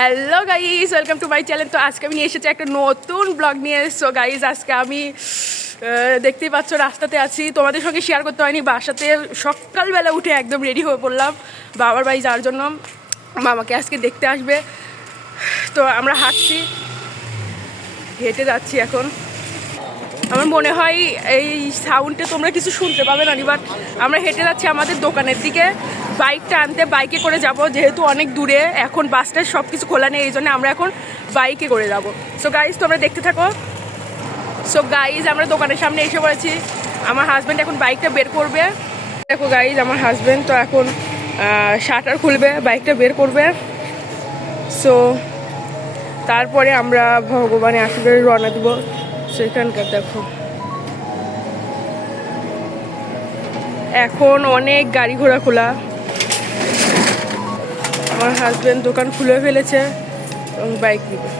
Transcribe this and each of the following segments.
Hello guys welcome to my channel তো আজকে আমি নিয়ে এসেছি একটা নতুন ব্লগ নিয়ে। এসছো গাইজ আজকে আমি দেখতেই পাচ্ছ, রাস্তাতে আছি। তোমাদের সঙ্গে শেয়ার করতে হয়নি। বাসাতে সকালবেলা উঠে একদম রেডি হয়ে পড়লাম বাবার বাড়ি যাওয়ার জন্য। মামাকে আজকে দেখতে আসবে। তো আমরা হাঁটছি, হেঁটে যাচ্ছি এখন। আমার মনে হয় এই সাউন্ডে তোমরা কিছু শুনতে পাবে না বাট আমরা হেঁটে যাচ্ছি আমাদের দোকানের দিকে। বাইকটা আনতে বাইকে করে যাব, যেহেতু অনেক দূরে, এখন বাসটা সব কিছু খোলা নেই, এই জন্য আমরা এখন বাইকে করে যাব। সো গাইজ তোমরা দেখতে থাকো। সো গাইজ আমরা দোকানের সামনে এসে পড়েছি। আমার হাজব্যান্ড এখন বাইকটা বের করবে। দেখো গাইজ আমার হাজব্যান্ড তো এখন শাটার খুলবে বাইকটা বের করবে। সো তারপরে আমরা ভগবানের আসলে রওনা দিব। সেখানকার দেখো এখন অনেক গাড়ি ঘোড়া খোলা আমার হাজবেন্ড দোকান খুলে ফেলেছে এবং বাইক নিবে।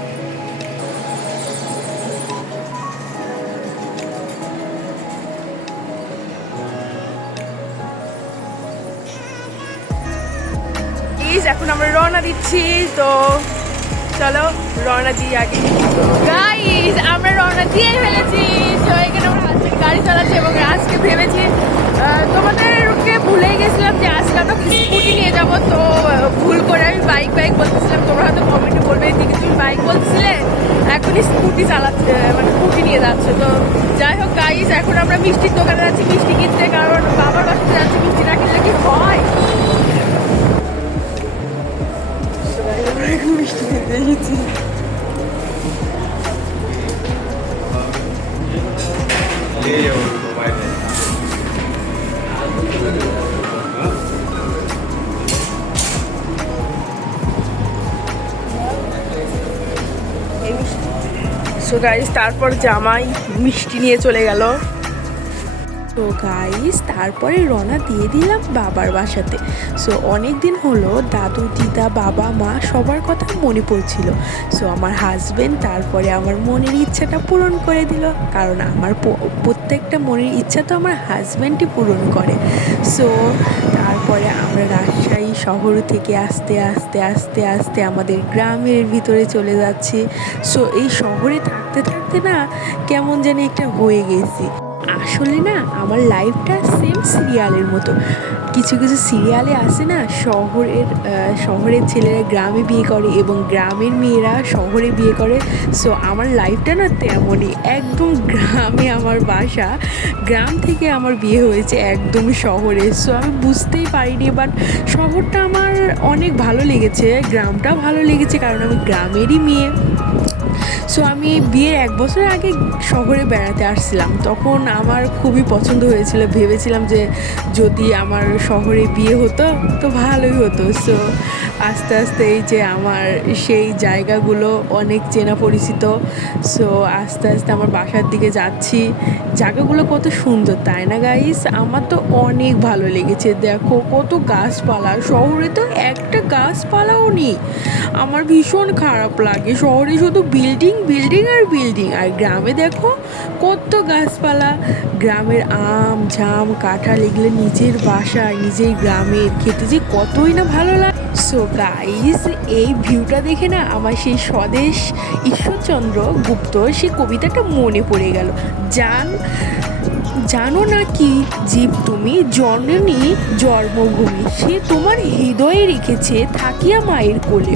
এখন আমরা রওনা দিচ্ছি, তো চলো রওনা দিই আগে গাইজ আমরা রওনা দিয়ে ফেলেছি। এখানে আমার হাজবেন্ড গাড়ি চালাচ্ছে এবং আজকে ভেবেছি তোমাদেরকে ভুলে গেছিলাম যে আজকে আমরা স্কুটি নিয়ে যাব। তো, ভুল করে আমি বাইক বাইক বলতেছিলাম। তোমরা হয়তো কমেন্টে বলবে দিকে তুমি বাইক বলছিলে? এখনই স্কুটি চালাচ্ছে মানে স্কুটি নিয়ে যাচ্ছে। তো, যাই হোক গাইজ এখন আমরা মিষ্টির দোকানে যাচ্ছি মিষ্টি কিনতে, কারণ বাবার বাসাতে যাচ্ছি মিষ্টি না কিনলে কি হয়? মিষ্টি কিনতে এসেছি সো গাইস তারপর জামাই মিষ্টি নিয়ে চলে গেল। তো গাইস তারপরে রওনা দিয়ে দিলাম বাবার বাসাতে। সো অনেক দিন হলো দাদু, দিদা, বাবা, মা সবার কথা মনে পড়ছিল। সো আমার হাজবেন্ড তারপরে আমার মনের ইচ্ছাটা পূরণ করে দিল। কারণ আমার প্রত্যেকটা মনের ইচ্ছা তো আমার হাজব্যান্ডই পূরণ করে। সো তারপরে আমরা রাজশাহী শহর থেকে আস্তে আস্তে আস্তে আস্তে আমাদের গ্রামের ভিতরে চলে যাচ্ছি। সো এই শহরে থাকতে থাকতে না কেমন যেন একটা হয়ে গেছি। আসলে না, আমার লাইফটা সেম সিরিয়ালের মতো। কিছু কিছু সিরিয়ালে আসে না, শহরের শহরের ছেলেরা গ্রামে বিয়ে করে এবং গ্রামের মেয়েরা শহরে বিয়ে করে। সো আমার লাইফটা না তেমনই। একদম গ্রামে আমার বাসা, গ্রাম থেকে আমার বিয়ে হয়েছে একদম শহরে। সো আমি বুঝতেই পারিনি বাট শহরটা আমার অনেক ভালো লেগেছে গ্রামটা ভালো লেগেছে, কারণ আমি গ্রামেরই মেয়ে। সো আমি বিয়ের এক বছর আগে শহরে বেড়াতে আসছিলাম। তখন আমার খুবই পছন্দ হয়েছিল। ভেবেছিলাম যে যদি আমার শহরে বিয়ে হতো, তো ভালোই হতো। সো আস্তে আস্তে এই যে আমার সেই জায়গাগুলো অনেক চেনা পরিচিত। সো আস্তে আস্তে আমার বাসার দিকে যাচ্ছি। জায়গাগুলো কত সুন্দর, তাই না গাইস আমার তো অনেক ভালো লেগেছে। দেখো, কত গাছপালা। শহরে তো একটা গাছপালাও নেই। আমার ভীষণ খারাপ লাগে। শহরে শুধু বিল্ডিং বিল্ডিং আর বিল্ডিং আর গ্রামে দেখো কত গাছপালা, গ্রামের আম, জাম, কাঁঠাল, এগুলো নিজের বাসায়, নিজের গ্রামের খেতে যে কতই না ভালো লাগে। সো গাইস এই ভিউটা দেখে না আমার সেই স্বদেশ ঈশ্বরচন্দ্র গুপ্ত সেই কবিতাটা মনে পড়ে গেল। জান, জানো না কি জীব তুমি জননী জন্মভূমি, সে তোমার হৃদয়ে রেখেছে থাকিয়া মায়ের কোলে।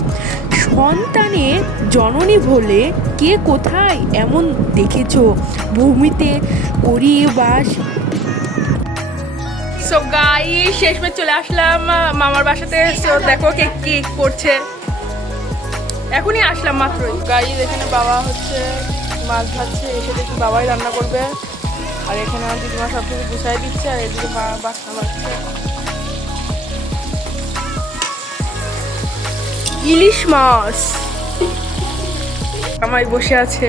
সন্তানে জননী বলে কে কোথায় এমন দেখেছ? ভূমিতে করিয়ে বাস সো গাই শেষমেশ চলে আসলাম মামার বাসাতে। সো দেখো কে কি করছে। এখনই আসলাম মাত্র গাই এখানে বাবা হচ্ছে, মাছ ভাজছে, এসে দেখি বাবাই রান্না করবে। আর এখানে আমার দিদিমা সব কিছু গুছাই দিচ্ছে, আর এদিকে মা বাসনা বাজছে। ইলিশ মাছ। জামাই বসে আছে।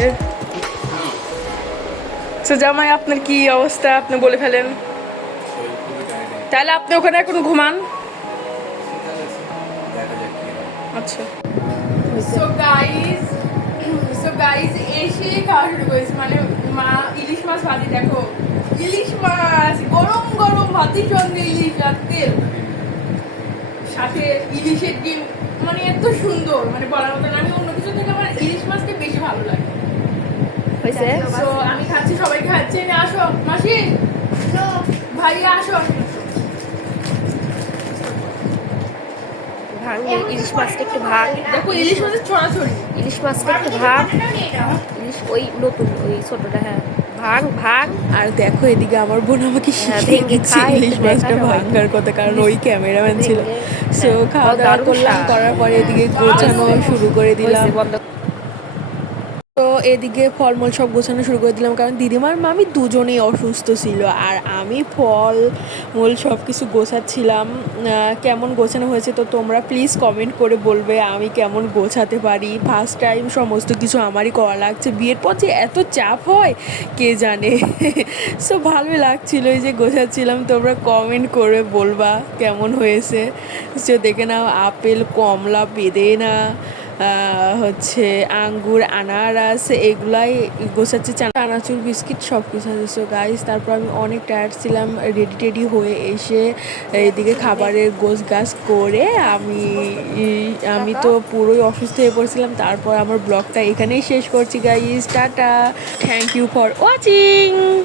তো জামাই, আপনার কি অবস্থা? আপনি বলে ফেলেন। তাহলে আপনি ওখানে এখন ঘুমান? আচ্ছা। সো গাইস সো গাইস এসে খাওয়া শুরু করেছে। মানে মা, ইলিশ মাছ দেখো। ইলিশ মাছ, গরম গরম ইলিশ তেল। সাথে ইলিশের ডিম। মানে এত সুন্দর মানে বলার মতো আমি অন্য কিছু থেকে আমার ইলিশ মাছটা বেশি ভালো লাগে। হয়েছে? তো আমি খাচ্ছি সবাই খাচ্ছে। এনে আসো মাসি। ভাইয়া আসো। ভাঙ ইলিশ মাছটা একটু ভাঙ। দেখো ইলিশ মাছের ছড়াছড়ি। ইলিশ মাছটা একটু ভাঙ। ইলিশ ওই নতুন ওই ছোটটা হ্যাঁ। ভাঙ ভাঙ। আর দেখো এদিকে আমার বোন আমাকে হ্যাঁ, শিখিয়ে দিচ্ছে ইলিশ মাছটা ভাঙার কথা কারণ ওই ক্যামেরাম্যান ছিল। সো। খাওয়া দাওয়া করলাম করার পরে এদিকে গোছানো শুরু করে দিলাম। তো এদিকে ফলমূল সব গোছানো শুরু করে দিলাম কারণ দিদিমার মামি দুজনেই অসুস্থ ছিল আর আমি ফল মূল সব কিছু গোছাচ্ছিলাম। কেমন গোছানো হয়েছে তো তোমরা প্লিজ কমেন্ট করে বলবে আমি কেমন গোছাতে পারি? ফার্স্ট টাইম সমস্ত কিছু আমারই করা লাগছে। বিয়ের পর যে এত চাপ হয় কে জানে? সো ভালোই লাগছিল এই যে গোছাচ্ছিলাম তোমরা কমেন্ট করে বলবা কেমন হয়েছে। সে দেখে নাও আপেল কমলা বেদেনা আহ, হচ্ছে আঙ্গুর, আনারস, এগুলাই গোছাচ্ছে, চানা- চানাচুর, বিস্কিট সব কিছু আছে গাইস তারপর আমি অনেক টায়ার্ড ছিলাম রেডি টেডি হয়ে এসে এইদিকে খাবারের গোছ গাছ করে আমি আমি তো পুরোই অসুস্থ হয়ে পড়ছিলাম। তারপর আমার ব্লগটা এখানেই শেষ করছি guys tata. Thank you for watching